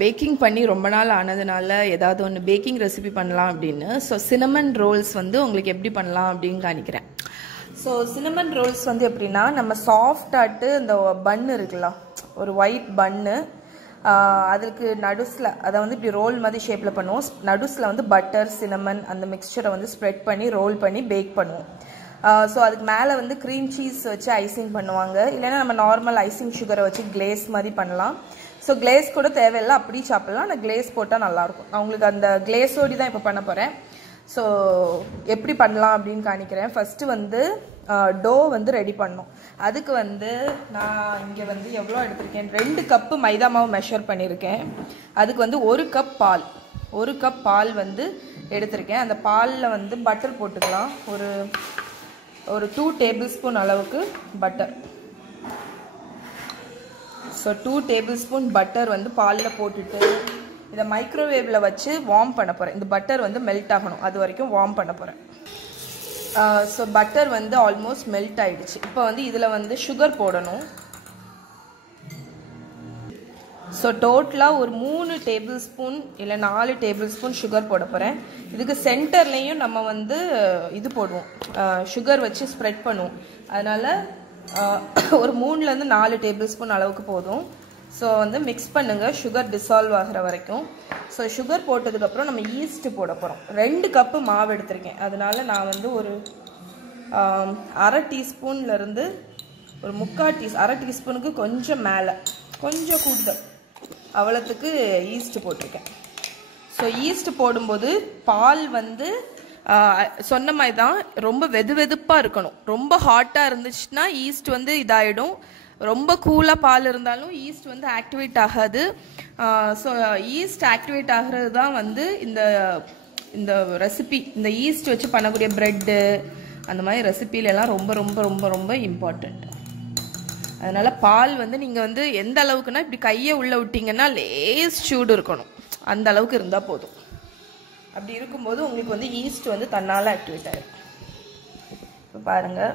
Packing பண்ணி ரொம்ப நாள் ஆனதுனால ஏதாவது ஒன்று பேக்கிங் ரெசிபி பண்ணலாம் அப்படின்னு. ஸோ சினமன் ரோல்ஸ் வந்து உங்களுக்கு எப்படி பண்ணலாம் அப்படின்னு காணிக்கிறேன். ஸோ சினமன் ரோல்ஸ் வந்து எப்படின்னா, நம்ம சாஃப்டாட்டு இந்த பன்னு இருக்குல்ல, ஒரு ஒயிட் பன்னு, அதுக்கு நடுஸில் அதை வந்து இப்படி ரோல் மாதிரி ஷேப்பில் பண்ணுவோம். நடுஸில் வந்து பட்டர் சினமன் அந்த மிக்சரை வந்து ஸ்ப்ரெட் பண்ணி ரோல் பண்ணி பேக் பண்ணுவோம். ஸோ அதுக்கு மேலே வந்து க்ரீம் சீஸ் வச்சு ஐசிங் பண்ணுவாங்க. இல்லைன்னா நம்ம நார்மல் ஐசிங் சுகரை வச்சு கிளேஸ் மாதிரி பண்ணலாம். ஸோ கிளேஸ் கூட தேவையில்லை, அப்படி சாப்பிடலாம். ஆனால் கிளேஸ் போட்டால் நல்லாயிருக்கும். நான் உங்களுக்கு அந்த கிளேஸோடி தான் இப்போ பண்ண போகிறேன். ஸோ எப்படி பண்ணலாம் அப்படின்னு காணிக்கிறேன். ஃபஸ்ட்டு வந்து டோ வந்து ரெடி பண்ணணும். அதுக்கு வந்து நான் இங்கே வந்து எவ்வளோ எடுத்திருக்கேன், 2 கப்பு மைதா மாவு மெஷர் பண்ணியிருக்கேன். அதுக்கு வந்து 1 கப் பால் வந்து எடுத்திருக்கேன். அந்த பாலில் வந்து பட்டர் போட்டுக்கலாம். ஒரு 2 டேபிள் ஸ்பூன் அளவுக்கு butter. So 2 table spoon butter வந்து பாலில் போட்டுட்டு இதை மைக்ரோவேவில் வச்சு வார்ம் பண்ண போகிறேன். இந்த பட்டர் வந்து மெல்ட் ஆகணும், அது வரைக்கும் வார்ம் பண்ண போகிறேன். ஸோ பட்டர் வந்து ஆல்மோஸ்ட் மெல்ட் ஆகிடுச்சு. இப்போ வந்து இதில் வந்து சுகர் போடணும். ஸோ டோட்டலாக ஒரு 3 டேபிள் ஸ்பூன் இல்லை 4 டேபிள் ஸ்பூன் சுகர் போட போகிறேன். இதுக்கு சென்டர்லேயும் நம்ம வந்து இது போடுவோம், சுகர் வச்சு ஸ்ப்ரெட் பண்ணுவோம். அதனால் ஒரு 3லேருந்து 4 டேபிள் ஸ்பூன் அளவுக்கு போதும். ஸோ வந்து மிக்ஸ் பண்ணுங்கள் சுகர் டிசால்வ் ஆகிற வரைக்கும். ஸோ சுகர் போட்டதுக்கப்புறம் நம்ம ஈஸ்ட்டு போட போகிறோம். 2 கப்பு மாவு எடுத்திருக்கேன். அதனால நான் வந்து ஒரு அரை டீஸ்பூன்லேருந்து ஒரு அரை டீஸ்பூனுக்கு கொஞ்சம் மேலே, கொஞ்சம் கூடுதல் அவ்வளோத்துக்கு ஈஸ்ட்டு போட்டிருக்கேன். ஸோ ஈஸ்ட்டு போடும்போது பால் வந்து சொன்ன மாதிரி தான் ரொம்ப வெதுப்பாக இருக்கணும். ரொம்ப ஹாட்டாக இருந்துச்சுன்னா ஈஸ்ட் வந்து இதாகிடும். ரொம்ப கூலாக பால் இருந்தாலும் ஈஸ்ட் வந்து ஆக்டிவேட் ஆகாது. ஸோ ஈஸ்ட் ஆக்டிவேட் ஆகிறது தான் வந்து இந்த ரெசிபி, இந்த ஈஸ்ட் வச்சு பண்ணக்கூடிய ப்ரெட்டு அந்த மாதிரி ரெசிபிலெல்லாம் ரொம்ப ரொம்ப ரொம்ப ரொம்ப இம்பார்ட்டண்ட். அதனால் பால் வந்து நீங்கள் வந்து எந்த அளவுக்குன்னா, இப்படி கையை உள்ளே விட்டிங்கன்னா லேஸ் சூடு இருக்கணும், அந்த அளவுக்கு இருந்தால் போதும். அப்படி இருக்கும்போது உங்களுக்கு வந்து ஈஸ்ட் வந்து தன்னால் ஆக்டிவேட் ஆகிடும். இப்போ பாருங்கள்,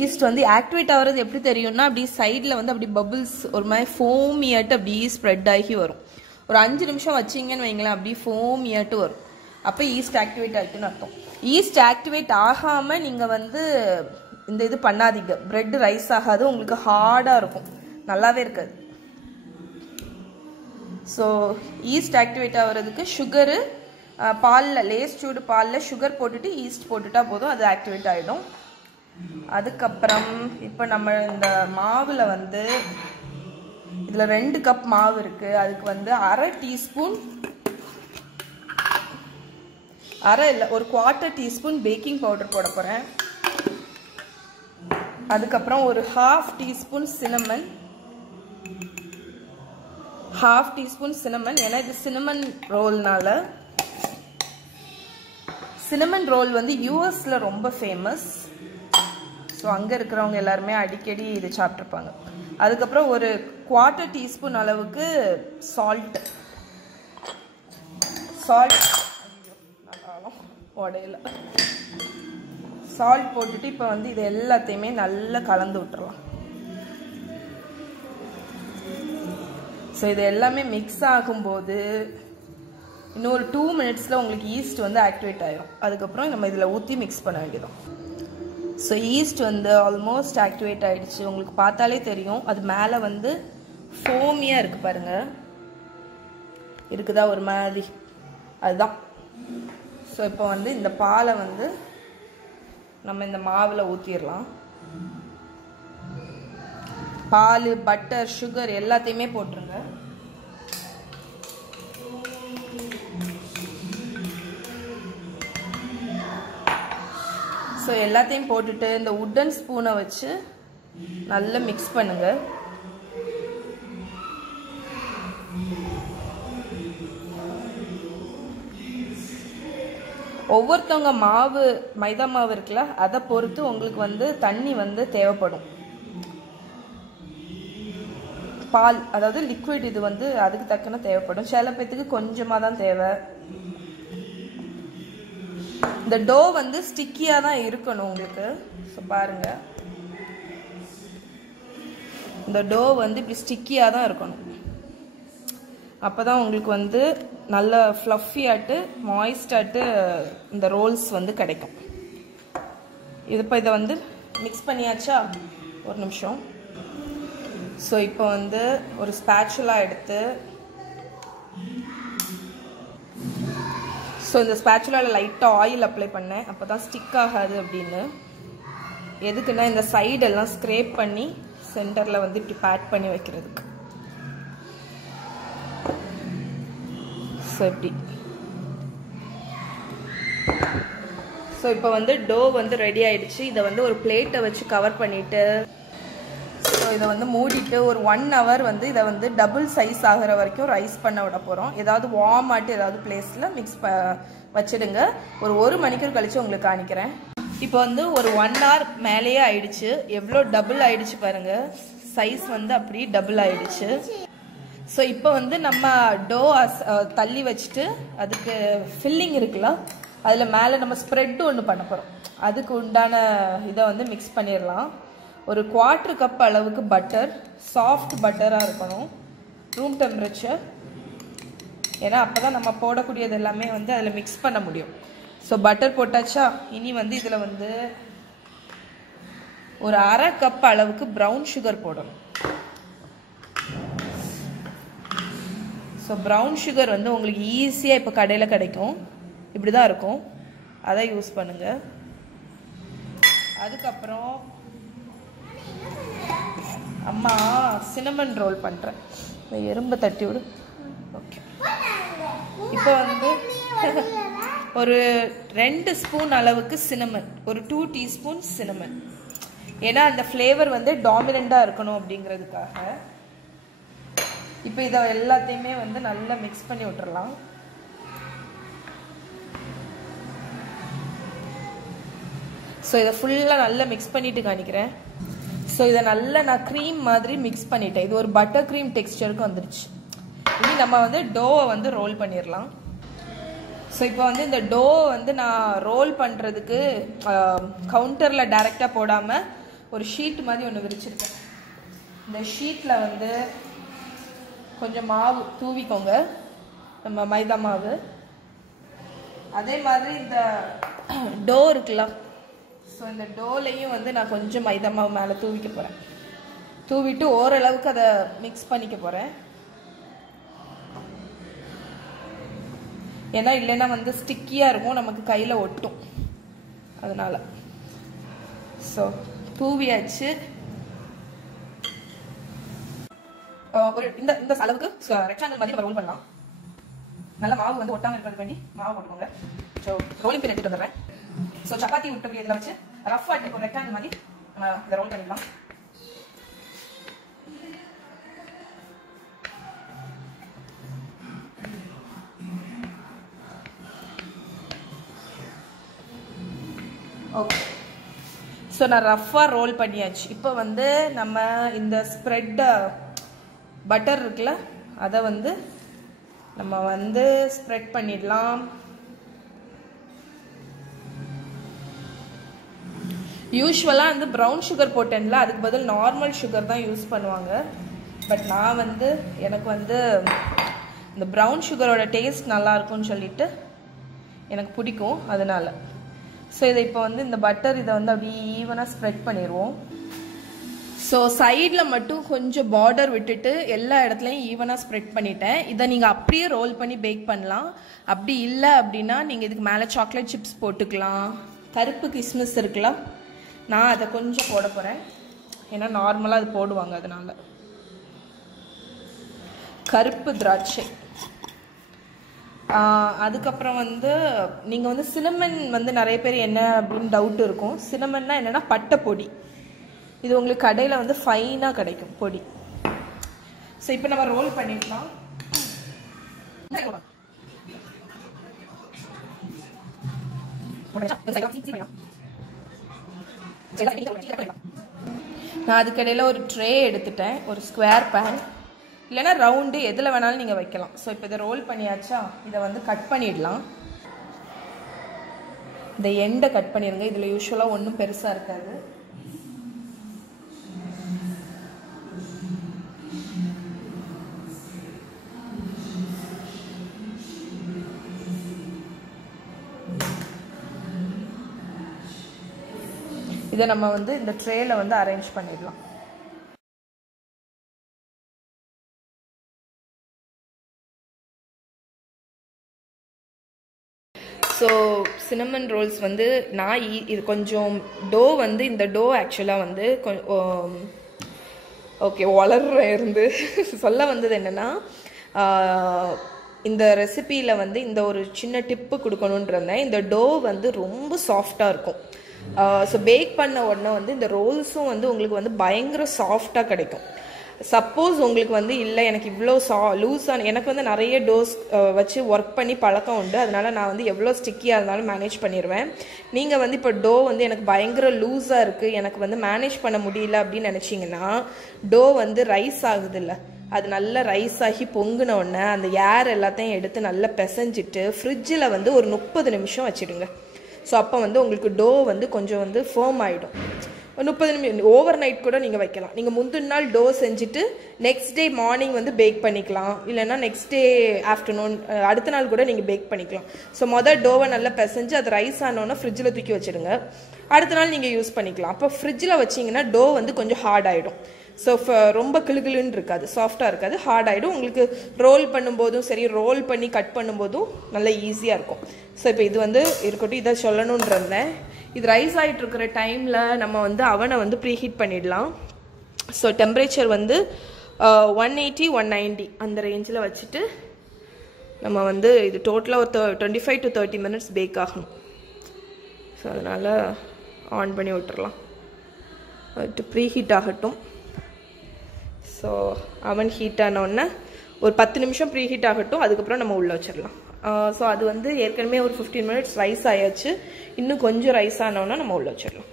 ஈஸ்ட் வந்து ஆக்டிவேட் ஆகிறது எப்படி தெரியும்னா, அப்படி சைடில் வந்து அப்படி பபிள்ஸ் ஒரு மாதிரி ஃபோமியாட்டு அப்படி ஸ்ப்ரெட் ஆகி வரும். ஒரு 5 நிமிஷம் வச்சிங்கன்னு வைங்களேன், அப்படி ஃபோமியாட்டு வரும். அப்போ ஈஸ்ட் ஆக்டிவேட் ஆகிட்டுன்னு அர்த்தம். ஈஸ்ட் ஆக்டிவேட் ஆகாமல் நீங்கள் வந்து இந்த இது பண்ணாதீங்க, பிரெட் ரைஸ் ஆகாது, உங்களுக்கு ஹார்டாக இருக்கும், நல்லாவே இருக்காது. ஸோ ஈஸ்ட் ஆக்டிவேட் ஆகிறதுக்கு சுகரு பாலில், லேஸ் சூடு பாலில் சுகர் போட்டுட்டு ஈஸ்ட் போட்டுட்டா போதும், அது ஆக்டிவேட் ஆகிடும். அதுக்கப்புறம் இப்போ நம்ம இந்த மாவில் வந்து இதில் 2 கப் மாவு இருக்குது. அதுக்கு வந்து அரை டீஸ்பூன், ஒரு 1/4 டீஸ்பூன் பேக்கிங் பவுடர் போட போகிறேன். அதுக்கப்புறம் ஒரு 1/2 டீஸ்பூன் சினமன், 1/2 டீஸ்பூன் சினமன். ஏன்னா இது சினமன் ரோல்னால. சினமன் ரோல் வந்து யூஎஸ்ல ரொம்ப ஃபேமஸ். ஸோ அங்கே இருக்கிறவங்க எல்லாருமே அடிக்கடி இது சாப்பிட்ருப்பாங்க. அதுக்கப்புறம் ஒரு 1/4 டீஸ்பூன் அளவுக்கு சால்ட் உடையில சால்ட் போட்டுட்டு இப்போ வந்து இது எல்லாத்தையுமே நல்லா கலந்து விட்டுறலாம். ஸோ இது எல்லாமே மிக்ஸ் ஆகும்போது இன்னும் ஒரு 2 மினிட்ஸில் உங்களுக்கு ஈஸ்ட் வந்து ஆக்டிவேட் ஆகிடும். அதுக்கப்புறம் நம்ம இதில் ஊற்றி மிக்ஸ் பண்ண வேண்டியதும். ஸோ ஈஸ்ட் வந்து ஆல்மோஸ்ட் ஆக்டிவேட் ஆகிடுச்சு. உங்களுக்கு பார்த்தாலே தெரியும், அது மேலே வந்து ஃபோமியாக இருக்குது பாருங்கள், இருக்குதா ஒரு மாதிரி, அதுதான். ஸோ இப்போ வந்து இந்த பாலை வந்து நம்ம இந்த மாவில் ஊற்றிடலாம். பால், பட்டர், சுகர் எல்லாத்தையுமே போட்டுருங்க. ஸோ எல்லாத்தையும் போட்டுட்டு இந்த உட்டன் ஸ்பூனை வச்சு நல்லா மிக்ஸ் பண்ணுங்க. ஒவ்வொருத்தவங்க மாவு, மைதா மாவு இருக்குல்ல, அதை பொறுத்து உங்களுக்கு வந்து தண்ணி வந்து தேவைப்படும். பால் அதாவது லிக்விட் இது வந்து அதுக்கு தக்கன தேவைப்படும். சில பேத்துக்கு கொஞ்சமாக தான் தேவை. இந்த டோ வந்து ஸ்டிக்கியாக தான் இருக்கணும் உங்களுக்கு. ஸோ பாருங்கள், இந்த டோ வந்து இப்படி ஸ்டிக்கியாக தான் இருக்கணும். அப்போ தான் உங்களுக்கு வந்து நல்ல ஃப்ளஃபியாட்டு மாய்ஸ்டாட்டு இந்த ரோல்ஸ் வந்து கிடைக்கும். இப்போ இதை வந்து மிக்ஸ் பண்ணியாச்சா, ஒரு நிமிஷம். ஸோ இப்போ வந்து ஒரு ஸ்பேச்சுலா எடுத்து, ஸோ இந்த ஸ்பேச்சுலாவில் லைட்டாக ஆயில் அப்ளை பண்ணேன், அப்போ தான் ஸ்டிக் ஆகாது அப்படின்னு. எதுக்குன்னா இந்த சைடெல்லாம் ஸ்க்ரேப் பண்ணி சென்டரில் வந்து இப்படி பேட் பண்ணி வைக்கிறதுக்கு. ஸோ இப்படி. ஸோ இப்போ வந்து டோ வந்து ரெடி ஆயிடுச்சு. இதை வந்து ஒரு பிளேட்டை வச்சு கவர் பண்ணிட்டு, ஸோ இதை வந்து மூடிட்டு ஒரு 1 hour வந்து இதை வந்து டபுள் சைஸ் ஆகிற வரைக்கும் ரைஸ் பண்ண விட போகிறோம். ஏதாவது வார்ம் ஆட்டு ஏதாவது பிளேஸில் வச்சிடுங்க. ஒரு 1 மணிக்கூர் கழிச்சு உங்களுக்கு காணிக்கிறேன். இப்போ வந்து ஒரு 1 hour மேலேயே ஆயிடுச்சு. எவ்வளோ டபுள் ஆயிடுச்சு பாருங்க, சைஸ் வந்து அப்படி டபுள் ஆயிடுச்சு. ஸோ இப்போ வந்து நம்ம டோ தள்ளி வச்சுட்டு அதுக்கு ஃபில்லிங் இருக்குல்ல, அதில் மேலே நம்ம ஸ்ப்ரெட் ஒன்று பண்ண போகிறோம். அதுக்கு உண்டான இதை வந்து மிக்ஸ் பண்ணிடலாம். ஒரு 1/4 கப் அளவுக்கு பட்டர், சாஃப்ட் பட்டராக இருக்கணும், ரூம் டெம்பரேச்சர். ஏன்னா அப்போ தான் நம்ம போடக்கூடியது எல்லாமே வந்து அதில் மிக்ஸ் பண்ண முடியும். ஸோ பட்டர் போட்டாச்சா, இனி வந்து இதில் வந்து ஒரு 1/2 கப் அளவுக்கு ப்ரௌன் சுகர் போடணும். ஸோ ப்ரௌன் சுகர் வந்து உங்களுக்கு ஈஸியாக இப்போ கடையில் கிடைக்கும், இப்படி தான் இருக்கும், அதை யூஸ் பண்ணுங்க. அதுக்கப்புறம் அம்மா சின்னமன் ரோல் பண்ணுறேன், எறும்பை தட்டி விடு. ஓகே, இப்போ வந்து ஒரு 2 ஸ்பூன் அளவுக்கு சின்னமன், ஒரு 2 டீஸ்பூன் சின்னமன். ஏன்னா அந்த ஃப்ளேவர் வந்து டாமினண்ட்டாக இருக்கணும் அப்படிங்கிறதுக்காக. இப்போ இதை எல்லாத்தையுமே வந்து நல்லா மிக்ஸ் பண்ணி விட்டுறலாம். ஸோ இதை ஃபுல்லாக நல்லா மிக்ஸ் பண்ணிட்டு காணிக்கிறேன். ஸோ இதை நல்லா நான் க்ரீம் மாதிரி மிக்ஸ் பண்ணிட்டேன். இது ஒரு பட்டர் க்ரீம் டெக்ஸ்டருக்கு வந்துருச்சு. இனி நம்ம வந்து டோவை வந்து ரோல் பண்ணிடலாம். ஸோ இப்போ வந்து இந்த டோ வந்து நான் ரோல் பண்ணுறதுக்கு கவுண்டரில் டைரெக்டாக போடாமல் ஒரு ஷீட் மாதிரி ஒன்று விரிச்சிருக்கேன். இந்த ஷீட்டில் வந்து கொஞ்சம் மாவு தூவிக்கோங்க, நம்ம மைதா மாவு. அதே மாதிரி இந்த டோ இருக்குல்ல, ஸோ இந்த டோலையும் வந்து நான் கொஞ்சம் மைதா மாவு மேலே தூவிக்க போகிறேன். தூவிட்டு ஓரளவுக்கு அதை மிக்ஸ் பண்ணிக்க போகிறேன். ஏன்னா இல்லைன்னா வந்து ஸ்டிக்கியாக இருக்கும், நமக்கு கையில் ஒட்டும், அதனால். ஸோ தூவியாச்சு. ஒரு இந்த அளவுக்கு ரெக்டாங்கிள் மாதிரி நம்ம ரோல் பண்ணலாம். நல்ல மாவு வந்து ஒட்டாமல் இருக்கிறது வேண்டி மாவு போட்டுக்கோங்க. ஸோ ரோலிங் பின் எடுத்துட்டு வந்துடுறேன். ஸோ சப்பாத்தி விட்டு இதில் வச்சு ரஃபாக ஒரு ரெக்டாங்கிள் மாதிரி நம்ம இதை ரோல் பண்ணிடலாம். ஓகே, ஸோ நான் ரஃபாக ரோல் பண்ணியாச்சு. இப்போ வந்து நம்ம இந்த ஸ்ப்ரெட் பட்டர் இருக்குல்ல, அதை வந்து நம்ம வந்து ஸ்ப்ரெட் பண்ணிடலாம். யூஸ்வலாக வந்து ப்ரௌன் சுகர் போட்டேன்ல, அதுக்கு பதில் நார்மல் சுகர் தான் யூஸ் பண்ணுவாங்க. பட் நான் வந்து எனக்கு வந்து இந்த ப்ரௌன் சுகரோட டேஸ்ட் நல்லா இருக்கும்னு சொல்லிட்டு எனக்கு பிடிக்கும், அதனால. ஸோ இதை இப்போ வந்து இந்த பட்டர் இதை வந்து அப்படியே ஈவனாக ஸ்ப்ரெட் பண்ணிடுவோம். ஸோ சைடில் மட்டும் கொஞ்சம் பார்டர் விட்டுட்டு எல்லா இடத்துலையும் ஈவனாக ஸ்ப்ரெட் பண்ணிட்டேன். இதை நீங்கள் அப்படியே ரோல் பண்ணி பேக் பண்ணலாம். அப்படி இல்லை அப்படின்னா நீங்கள் இதுக்கு மேலே சாக்லேட் சிப்ஸ் போட்டுக்கலாம். கருப்பு கிஸ்மிஸ் இருக்கலாம், நான் அதை கொஞ்சம் போட போகிறேன். ஏன்னா நார்மலாக அது போடுவாங்க, அதனால. கருப்பு திராட்சை. அதுக்கப்புறம் வந்து நீங்கள் வந்து சினமன் வந்து நிறைய பேர் என்ன அப்படின்னு டவுட் இருக்கும். சினமன்னா என்னென்னா பட்டை பொடி. இது உங்களுக்கு கடையில் வந்து ஃபைனாக கிடைக்கும் பொடி. ஸோ இப்போ நம்ம ரோல் பண்ணிடலாம். நான் அதுக்கடையில் ஒரு ட்ரே எடுத்துட்டேன், ஒரு ஸ்கொயர் பேன் இல்லைன்னா ரவுண்டு, எதில் வேணாலும் நீங்கள் வைக்கலாம். ஸோ இப்போ இதை ரோல் பண்ணியாச்சா, இதை வந்து கட் பண்ணிடலாம். இந்த எண்டை கட் பண்ணிடுங்க. இதில் யூஸ்வலாக ஒன்றும் பெருசாக இருக்காது. இதை நம்ம வந்து இந்த ட்ரேல வந்து அரேஞ்ச் பண்ணிடலாம். ஸோ சினமன் ரோல்ஸ் வந்து நான் இது கொஞ்சம் டோ வந்து இந்த டோ ஆக்சுவலாக வந்து ஓகே வளர்ற இருந்து சொல்ல வந்தது என்னென்னா, இந்த ரெசிபியில் வந்து இந்த ஒரு சின்ன டிப்பு கொடுக்கணுன்றேன். இந்த டோ வந்து ரொம்ப சாஃப்டாக இருக்கும். ஸோ பேக் பண்ண உடனே வந்து இந்த ரோல்ஸும் வந்து உங்களுக்கு வந்து பயங்கர சாஃப்டாக கிடைக்கும். சப்போஸ் உங்களுக்கு வந்து இல்லை எனக்கு இவ்வளோ லூஸான, எனக்கு வந்து நிறைய டோஸ் வச்சு ஒர்க் பண்ணி பழக்கம் உண்டு, அதனால நான் வந்து எவ்வளோ ஸ்டிக்கியாக இருந்தாலும் மேனேஜ் பண்ணிடுவேன். நீங்கள் வந்து இப்போ டோ வந்து எனக்கு பயங்கர லூஸாக இருக்குது, எனக்கு வந்து மேனேஜ் பண்ண முடியல அப்படின்னு நினச்சிங்கன்னா, டோ வந்து ரைஸ் ஆகுது இல்லை, அது நல்லா ரைஸ் ஆகி பொங்குன உடனே அந்த ஏர் எல்லாத்தையும் எடுத்து நல்லா பிசைஞ்சிட்டு ஃப்ரிட்ஜில் வந்து ஒரு 30 நிமிஷம் வச்சுடுங்க. ஸோ அப்போ வந்து உங்களுக்கு டோ வந்து கொஞ்சம் வந்து ஃபேர்ம் ஆகிடும். 30 நிமிஷம் ஓவர் நைட் கூட நீங்கள் வைக்கலாம். நீங்கள் முந்தின நாள் டோ செஞ்சுட்டு நெக்ஸ்ட் டே மார்னிங் வந்து பேக் பண்ணிக்கலாம், இல்லைன்னா நெக்ஸ்ட் டே ஆஃப்டர்நூன் அடுத்த நாள் கூட நீங்கள் பேக் பண்ணிக்கலாம். ஸோ மொதல் டோவை நல்லா பிசைஞ்சு அது ரைஸ் ஆனோன்னா ஃப்ரிட்ஜில் தூக்கி வச்சுடுங்க. அடுத்த நாள் நீங்கள் யூஸ் பண்ணிக்கலாம். அப்போ ஃப்ரிட்ஜில் வச்சிங்கன்னா டோ வந்து கொஞ்சம் ஹார்ட் ஆகிடும். ஸோ ரொம்ப கிளுகிளுன்னு இருக்காது, சாஃப்டாக இருக்காது, ஹார்ட் ஆகிடும். உங்களுக்கு ரோல் பண்ணும்போதும் சரி, ரோல் பண்ணி கட் பண்ணும்போதும் நல்லா ஈஸியாக இருக்கும். ஸோ இப்போ இது வந்து இருக்கட்டும், இதை சொல்லணுன்றேன். இது ரைஸ் ஆகிட்டு இருக்கிற டைமில் நம்ம வந்து அவனை வந்து ப்ரீஹீட் பண்ணிடலாம். ஸோ டெம்பரேச்சர் வந்து 180 190 அந்த ரேஞ்சில் வச்சுட்டு நம்ம வந்து இது டோட்டலாக ஒரு 25 to 30 minutes பேக் ஆகணும். ஸோ அதனால் ஆன் பண்ணி விட்டுறலாம், அது ப்ரீஹீட் ஆகட்டும். ஸோ அவன் ஹீட் ஆனோடனே ஒரு 10 நிமிஷம் ப்ரீஹீட் ஆகட்டும், அதுக்கப்புறம் நம்ம உள்ளே வச்சிடலாம். ஸோ அது வந்து ஏற்கனவே ஒரு 15 minutes ரைஸ் ஆயாச்சு, இன்னும் கொஞ்சம் ரைஸ் ஆனோன்னா நம்ம உள்ளே வச்சிடலாம்.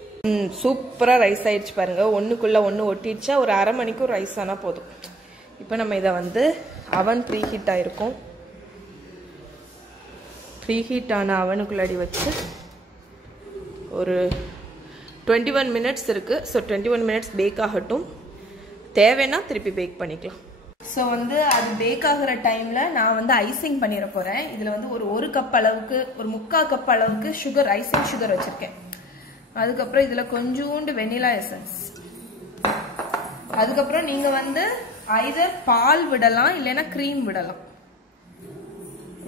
சூப்பராக ரைஸ் ஆயிடுச்சு பாருங்கள், ஒன்றுக்குள்ளே ஒன்று ஒட்டிடுச்சா, ஒரு அரை மணிக்கூர் ரைஸ் ஆனால் போதும். இப்போ நம்ம இதை வந்து அவன் ப்ரீஹீட் ஆகிருக்கும், ப்ரீஹீட் ஆன அவனுக்குள்ளாடி வச்சு ஒரு 21 minutes இருக்குது. ஸோ 21 minutes பேக் ஆகட்டும், தேவைன்னா திருப்பி பேக் பண்ணிக்கலாம். ஸோ வந்து அது பேக் ஆகிற டைமில் நான் வந்து ஐசிங் பண்ணிட போகிறேன். இதில் வந்து ஒரு கப் அளவுக்கு, ஒரு 3/4 கப் அளவுக்கு சுகர், ஐசிங் சுகர் வச்சுருக்கேன். அதுக்கப்புறம் இதில் கொஞ்சோண்டு வெனிலா எசன்ஸ். அதுக்கப்புறம் நீங்கள் வந்து ஐதர் பால் விடலாம், இல்லைன்னா க்ரீம் விடலாம்.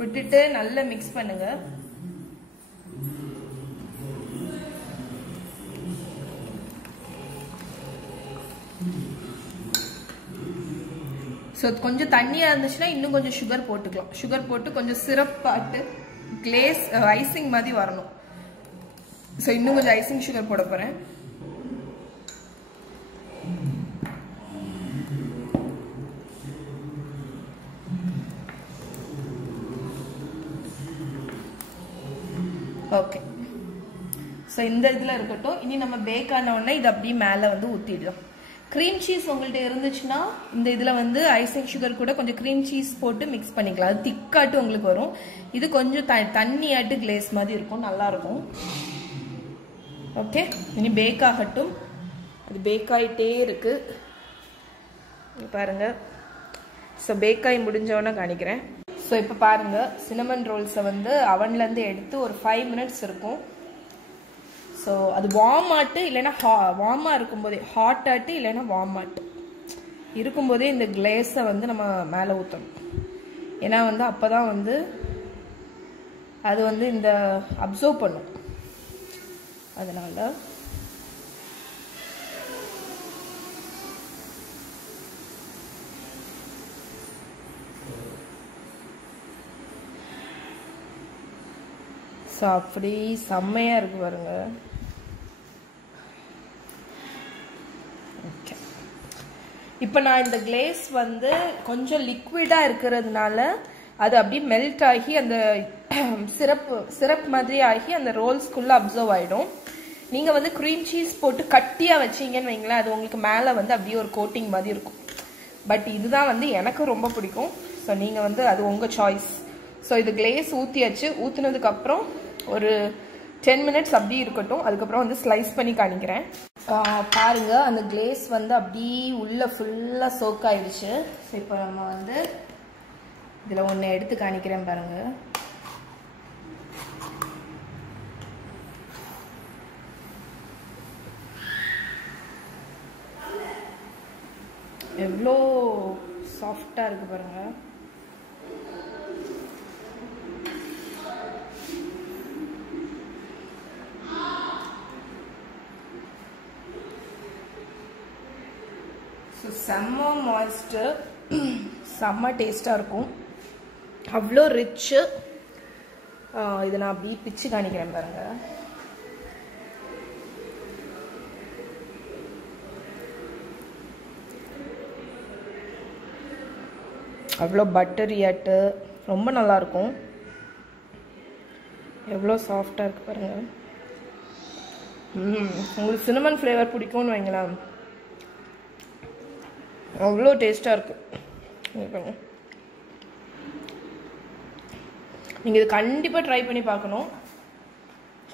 விட்டுட்டு நல்லா மிக்ஸ் பண்ணுங்க. ஸோ கொஞ்சம் தண்ணியாக இருந்துச்சுன்னா இன்னும் கொஞ்சம் சுகர் போட்டுக்கலாம். சுகர் போட்டு கொஞ்சம் சிரப் பாட்டு கிளேஸ் ஐசிங் மாதிரி வரணும். ஸோ இன்னும் கொஞ்சம் ஐசிங் சுகர் போட போகிறேன். ஓகே, ஸோ இந்த இதில் இருக்கட்டும். இனி நம்ம பேக் ஆன உடனே இது அப்படியே மேலே வந்து ஊற்றிடலாம். க்ரீம் சீஸ் உங்கள்கிட்ட இருந்துச்சுன்னா இந்த இதில் வந்து ஐசிங் சுகர் கூட கொஞ்சம் க்ரீம் சீஸ் போட்டு மிக்ஸ் பண்ணிக்கலாம், அது திக்காட்டு உங்களுக்கு வரும். இது கொஞ்சம் தண்ணியாட்டு கிளேஸ் மாதிரி இருக்கும், நல்லாயிருக்கும். ஓகே, இனி பேக் ஆகட்டும். அது பேக் ஆகிட்டே இருக்குது பாருங்கள். ஸோ பேக் ஆகி முடிஞ்சவொன்னே காணிக்கிறேன். ஸோ இப்போ பாருங்கள், சினமன் ரோல்ஸை வந்து அவன்லேருந்து எடுத்து ஒரு 5 minutes இருக்கும். ஸோ அது வார்ம் ஆட்டு, இல்லைன்னா வார்மாக இருக்கும்போதே, ஹாட் ஆட்டு இல்லைன்னா வார்ம் ஆட்டு இருக்கும்போதே இந்த கிளேஸை வந்து நம்ம மேலே ஊற்றணும். ஏன்னா வந்து அப்போ தான் வந்து அது வந்து இந்த அப்சர்வ் பண்ணும். அதனால் ஸோ அப்படி செம்மையாக இருக்கு பாருங்க. ஓகே, இப்போ நான் இந்த கிளேஸ் வந்து கொஞ்சம் லிக்விடாக இருக்கிறதுனால அது அப்படியே மெல்ட் ஆகி அந்த சிரப் மாதிரி ஆகி அந்த ரோல்ஸ்குள்ளே அப்சர்வ் ஆகிடும். நீங்கள் வந்து க்ரீம் சீஸ் போட்டு கட்டியாக வச்சிங்கன்னு வைங்களேன், அது உங்களுக்கு மேலே வந்து அப்படியே ஒரு கோட்டிங் மாதிரி இருக்கும். பட் இதுதான் வந்து எனக்கு ரொம்ப பிடிக்கும். ஸோ நீங்கள் வந்து அது உங்கள் சாய்ஸ். ஸோ இது கிளேஸ் ஊற்றியாச்சு. ஊற்றினதுக்கப்புறம் ஒரு 10 minutes அப்படி இருக்கட்டும். அதுக்கப்புறம் வந்து ஸ்லைஸ் பண்ணி காணிக்கிறேன். பாருங்க, அந்த கிளேஸ் வந்து அப்படியே உள்ள ஃபுல்லாக சோக் ஆயிடுச்சு. ஸோ இப்போ நம்ம வந்து இதில் ஒன்று எடுத்து காணிக்கிறேன் பாருங்க. எவ்வளோ சாஃப்டாக இருக்குது பாருங்கள். ஸோ செம்ம மாய்ஸ்ட்டு, செம்ம டேஸ்ட்டாக இருக்கும், அவ்வளோ ரிச்சு. இதை நான் அப்படி பிச்சு காணிக்கிறேன் பாருங்கள். அவ்வளோ பட்டரியாட்டு ரொம்ப நல்லாயிருக்கும். எவ்வளோ சாஃப்டாக இருக்குது பாருங்கள். உங்களுக்கு சின்னமன் ஃப்ளேவர் பிடிக்கும்னு வைங்களேன், அவ்வளோ டேஸ்ட்டாக இருக்குது. நீங்கள் இது கண்டிப்பாக ட்ரை பண்ணி பார்க்கணும்.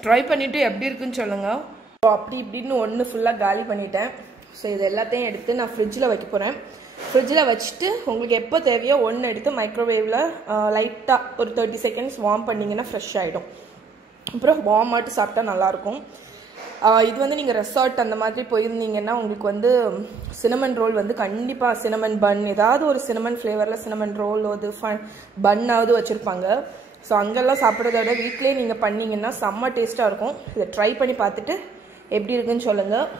ட்ரை பண்ணிவிட்டு எப்படி இருக்குன்னு சொல்லுங்கள். ஸோ அப்படி இப்படின்னு ஒன்று ஃபுல்லாக காலி பண்ணிட்டேன். ஸோ இது எல்லாத்தையும் எடுத்து நான் ஃப்ரிட்ஜில் வைக்க போகிறேன். ஃப்ரிட்ஜில் வச்சுட்டு உங்களுக்கு எப்போ தேவையோ ஒன்று எடுத்து மைக்ரோவேவில் லைட்டாக ஒரு 30 செகண்ட்ஸ் வார்ம் பண்ணிங்கன்னா ஃப்ரெஷ் ஆகிடும். அப்புறம் வார்ம் ஆட்டு சாப்பிட்டா நல்லாயிருக்கும். இது வந்து நீங்கள் ரெசார்ட் அந்த மாதிரி போயிருந்தீங்கன்னா உங்களுக்கு வந்து சினமன் ரோல் வந்து கண்டிப்பாக சினமன் பன், ஏதாவது ஒரு சினமன் ஃப்ளேவரில் சினமன் ரோல் அது பன்னாவது வச்சுருப்பாங்க. ஸோ அங்கெல்லாம் சாப்பிட்றத விட வீட்டிலே நீங்கள் பண்ணிங்கன்னா செம்ம டேஸ்ட்டாக இருக்கும். இதை ட்ரை பண்ணி பார்த்துட்டு எப்படி இருக்குன்னு சொல்லுங்கள்.